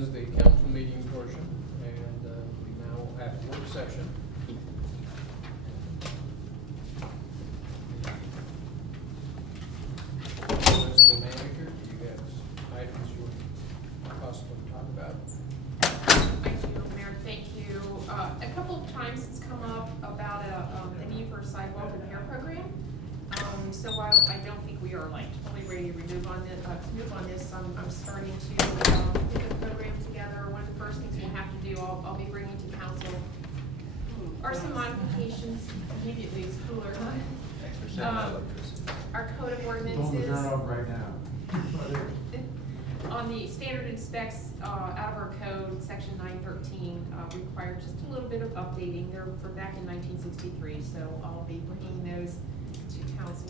ends the council meeting portion, and we now have a work session. Municipal manager, do you have items you would possibly talk about? I do, Mayor, thank you. A couple of times it's come up about the need for a sidewalk repair program. So while I don't think we are like totally ready to move on this, I'm starting to put the program together. One of the first things we'll have to do, I'll be bringing to council are some modifications. Immediately it's cooler, huh? Our code of ordinances. Right now. On the standard and specs out of our code, section 913 requires just a little bit of updating. They're from back in 1963, so I'll be bringing those to council.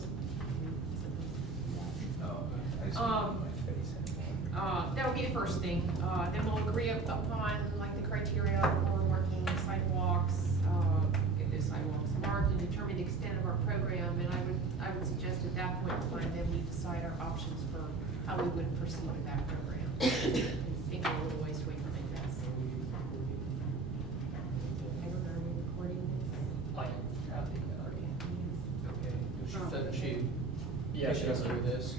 That'll be the first thing. Then we'll agree upon like the criteria for marking sidewalks, get those sidewalks marked, and determine the extent of our program. And I would suggest at that point in time that we decide our options for how we would proceed with that program. I think we're a little ways away from it, yes. Are we recording this? Like, okay, doesn't she? Yeah, she does. Do this.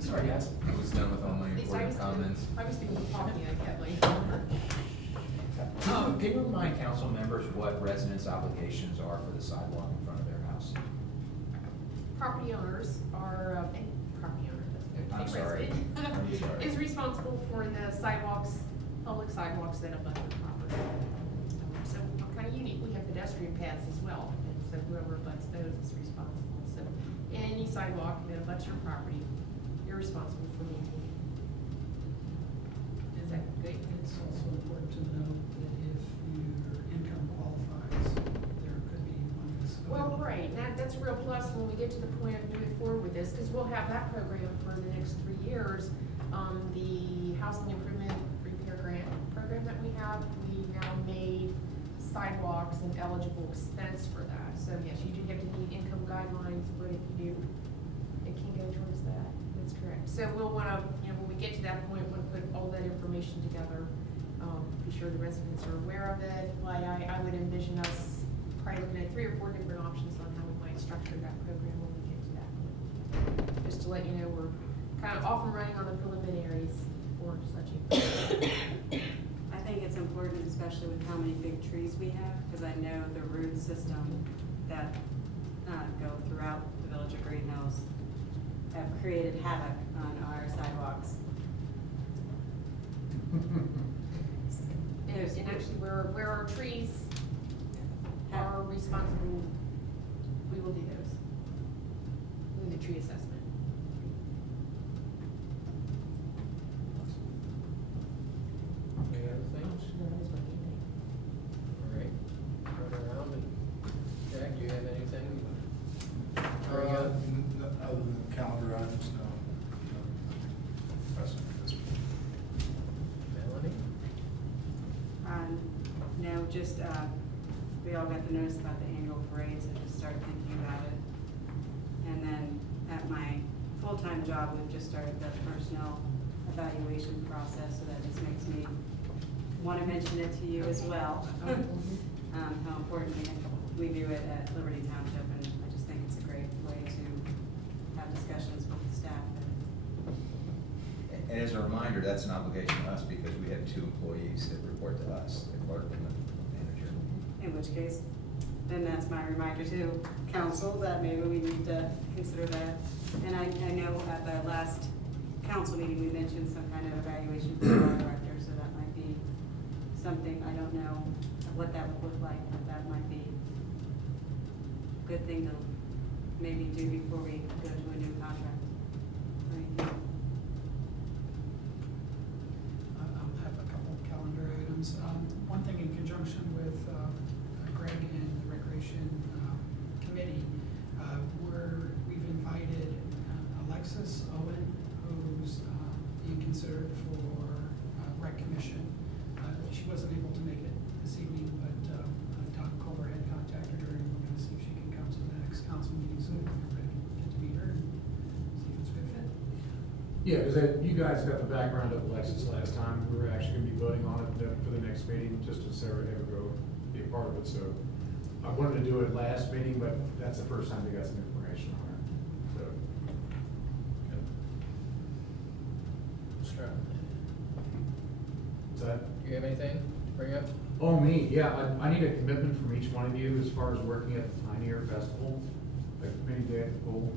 Sorry, guys. I was done with all my important comments. I was thinking of talking, I kept like. Can you remind council members what residents' obligations are for the sidewalk in front of their house? Property owners are, property owner, I'm that's sorry. I'm sorry. is responsible for the sidewalks, public sidewalks that abut their property. So kind of unique, we have pedestrian paths as well, and so whoever abuts those is responsible. So any sidewalk that abuts your property, you're responsible for maintaining. Is that good? It's also important to note that if your income qualifies, there could be one that's. Well, right, that's a real plus when we get to the point of moving forward with this, because we'll have that program for the next 3 years. The housing improvement repair grant program that we have, we now made sidewalks an eligible expense for that. So yes, you do have to meet income guidelines, but if you do, it can go towards that. That's correct. So we'll want to, when we get to that point, we'll put all that information together, be sure the residents are aware of it. Like I would envision us probably looking at 3 or 4 different options on how we might structure that program when we get to that point. Just to let you know, we're kind of off and running on the preliminaries for such a. I think it's important, especially with how many big trees we have, because I know the root system that go throughout the village of Greenhills have created havoc on our sidewalks. And actually, where our trees are responsible, we will do those. We'll do the tree assessment. Any other things? All right, run around and, Jack, do you have anything? Bring up? Other than calendar items, no. Pressing at this point. Melanie? No, just, we all got the notice about the annual parades and just started thinking about it. And then at my full-time job, we've just started the personnel evaluation process, so that just makes me want to mention it to you as well. How important we do it at Liberty Township, and I just think it's a great way to have discussions with the staff. And as a reminder, that's an obligation to us because we have 2 employees that report to us, the clerk and the manager. In which case, then that's my reminder to council that maybe we need to consider that. And I know at the last council meeting, we mentioned some kind of evaluation for our director, so that might be something, I don't know what that would look like, but that might be a good thing to maybe do before we go to a new contract. What do you think? I'll have a couple of calendar items. One thing in conjunction with Greg and the Recreation Committee, we've invited Alexis Owen, who's being considered for Rec Commission. She wasn't able to make it this evening, but Doug Kohler had contacted her, and we're going to see if she can come to the next council meeting, so everybody can get to meet her and see Yeah, because you guys got the background of Alexis last time. We were actually gonna be voting on it for the next meeting, just to Sarah to go be a part of it, so. I wanted to do it last meeting, but that's the first time we got some information on it, so. Sure. Is that? Do you have anything to bring up? Oh, me, yeah, I need a commitment from each one of you as far as working at the Tiny Air Festival, like mini day at the pool.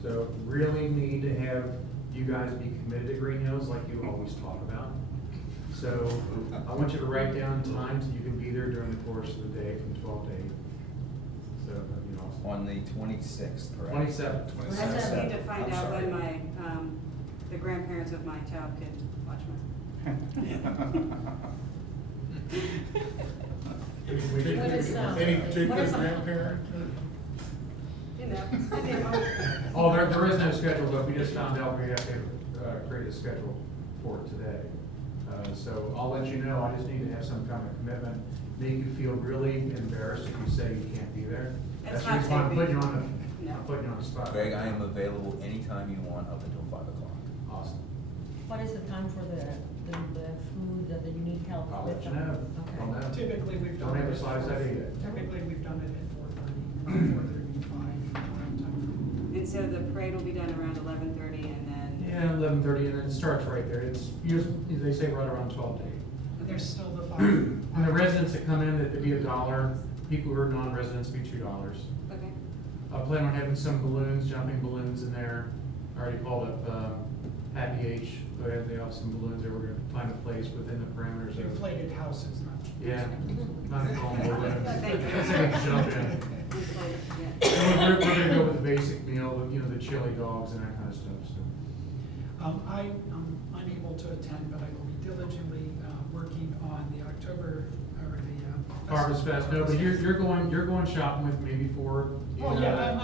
So really need to have you guys be committed to Greenhills like you always talk about. So I want you to write down times you can be there during the course of the day from 12 to 8. So that'd be awesome. On the 26th, correct? 27th. I just need to find I'm out sorry. when my, the grandparents of my child can watch my. When is, Any what particular is- grandparent? You know, I demo. Oh, there is no schedule, but we just found out we have to create a schedule for it today. So I'll let you know, I just need to have some kind of commitment, make you feel really embarrassed if you say you can't be there. It's That's the not reason why I'm taping. putting you on No. I'm putting you on the spot. Greg, I am available anytime you want up until 5 o'clock. Awesome. What is the time for the food that you need help I'll with? let you know. Okay. Don't know. Typically, we've done. Don't have it a slice at- that either. Typically, we've done it at 4:30, 4:35, around time. And so the parade will be done around 11:30 and then. Yeah, 11:30, and then it starts right there. It's usually, they say right around 12 to 8. But there's still the 5. And the residents that come in, it'd be $1. People who are non-residents be $2. Okay. I plan on having some balloons, jumping balloons in there. I already called up, Happy H, they have some balloons there. We're gonna find a place within the parameters of. Inflated houses, not. Yeah, not a call more balloons. Thank you. So we can jump in. Inflated, yeah. And we're gonna go with the basic meal, you know, the chili dogs and that kind of stuff, so. I am unable to attend, but I will be diligently working on the October, or the. Harvest Fest, no, but you're going shopping with me before. you Oh, know, yeah,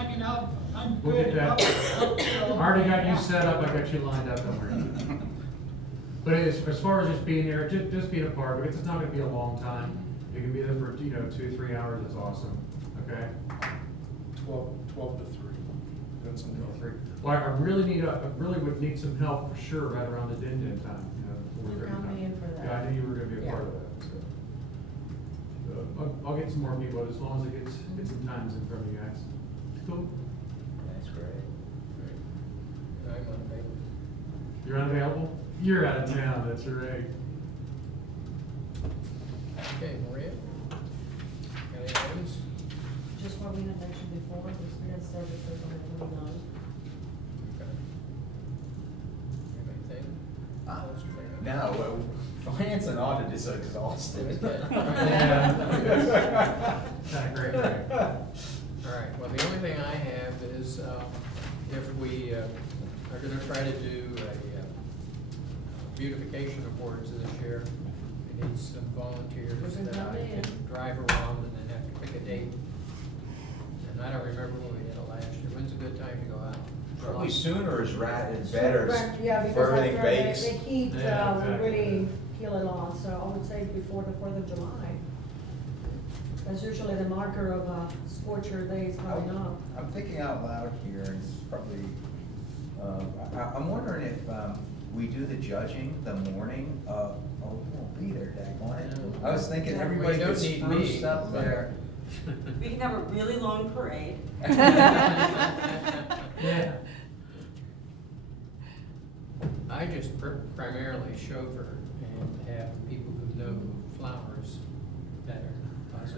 I'm We'll good. get that. I already got you set up, I got you lined up, don't worry. But as far as just being there, just being a part, because it's not gonna be a long time. You can be there for, 2-3 hours, that's awesome, okay? 12 to 3. That's some Go through. Well, I really would need some help for sure right around the din time, before You count me in for that. Yeah, I knew you were gonna be a Yeah. part of that, so. I'll get some more people, as long as it gets some times in front of you guys. Cool. That's great. I'm unavailable. You're unavailable? You're out of town, that's right. Okay, Maria? Any items? Just what we had mentioned before, the student services on the 29th. Okay. Have anything? else to bring up? No, finance and audit is exhausting. Okay. Yeah. Kinda great, right? All right, well, the only thing I have is, if we are gonna try to do a beautification awards this year, we need some volunteers We can that come I in. can drive around and then have to pick a date. And I don't remember when we did it last year. When's a good time to go out? Probably sooner is better, Yeah, because for everything after bakes. the heat, Yeah, will exactly. really kill it all, so I would say before the 4th of July. That's usually the marker of scorcher days coming up. I'm thinking out loud here, and it's probably, I'm wondering if, we do the judging the morning of, oh, you won't be there, daggone it. I was thinking everybody Well, you could don't need me. spruce up there. We can have a really long parade. Yeah. I just primarily chauffeur and have people who know flowers better.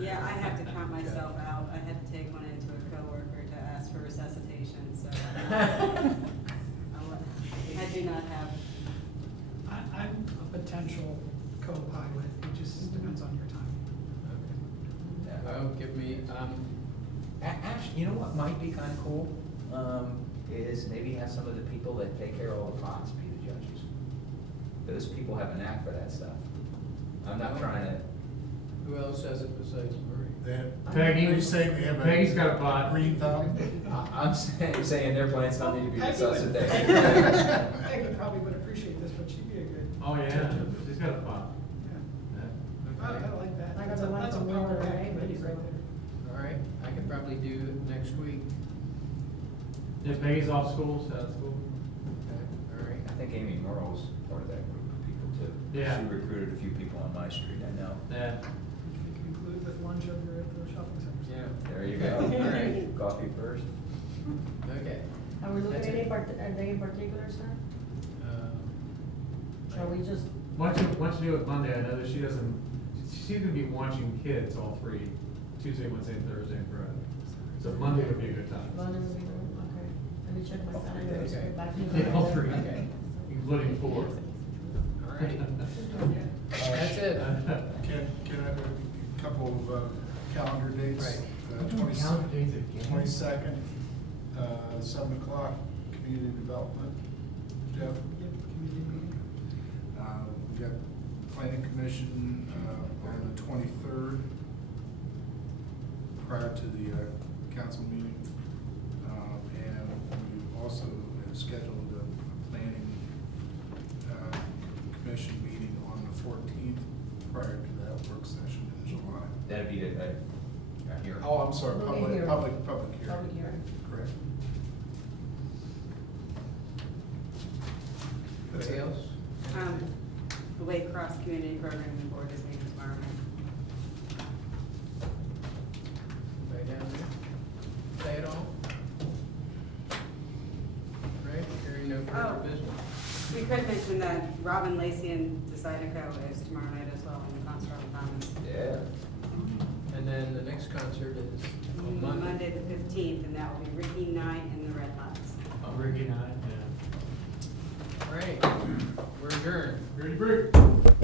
Yeah, I have to count myself out. I had to take one into a coworker to ask for resuscitation, so. I do not have. I'm a potential co-pilot, it just depends on your time. Okay. Well, give me, Actually, you know what might be kinda cool, is maybe have some of the people that take care of all the pots be the judges. Those people have a knack for that stuff. I'm not trying to, who else has it besides Marie? Peggy, You say we have Peggy's got a pot. green thumb? I'm saying their plants don't need to be resuscitated. Peggy probably would appreciate this, but she'd be a good. Oh, yeah, judge of- she's got a pot. Yeah. I Okay. like that. I got That's the a- one that's a from Will power and pack Raymond, committee so- right there. All right, I could probably do it next week. Yeah, Peggy's off school, so that's cool. Okay, all right. I think Amy Merle's part of that group of people too. Yeah. She recruited a few people on my street, I know. Yeah. We can conclude with lunch over at the shopping center. Yeah. There you go. All right. Coffee first. Okay. Are we looking That's at it. a day in particular, sir? Shall we just, Once you do it Monday, I know that she doesn't, she's gonna be watching kids all three, Tuesday, Wednesday, and Thursday, and Friday. So Monday would be a good time. Monday will be good, okay. Let me check my All 3 calendar. days. Let's get back to you. Yeah, all three, Okay. including 4. All right. That's it. Can I have a couple of calendar dates? Right. Calendar dates again? 22nd, 7 o'clock, community development. Jeff? Yep, community meeting. We got planning commission on the 23rd, prior to the council meeting. And we also have scheduled a planning commission meeting on the 14th, prior to that work session in July. That'd be the, here. Oh, I'm sorry, Public public hearing. hearing. Public hearing. Correct. That's Anybody it. else? The Lake Cross Community Programming Board is meeting tomorrow night. Anybody down there? Say it all? Right, hearing no further Oh. business? We could mention that Robin Lacey and Decidico is tomorrow night as well in the concert on the Commons. Yeah. And then the next concert is on Monday. Monday the 15th, and that will be Ricky Knight and the Red Lights. Ricky and I, yeah. All right, we're adjourned. Ready, break.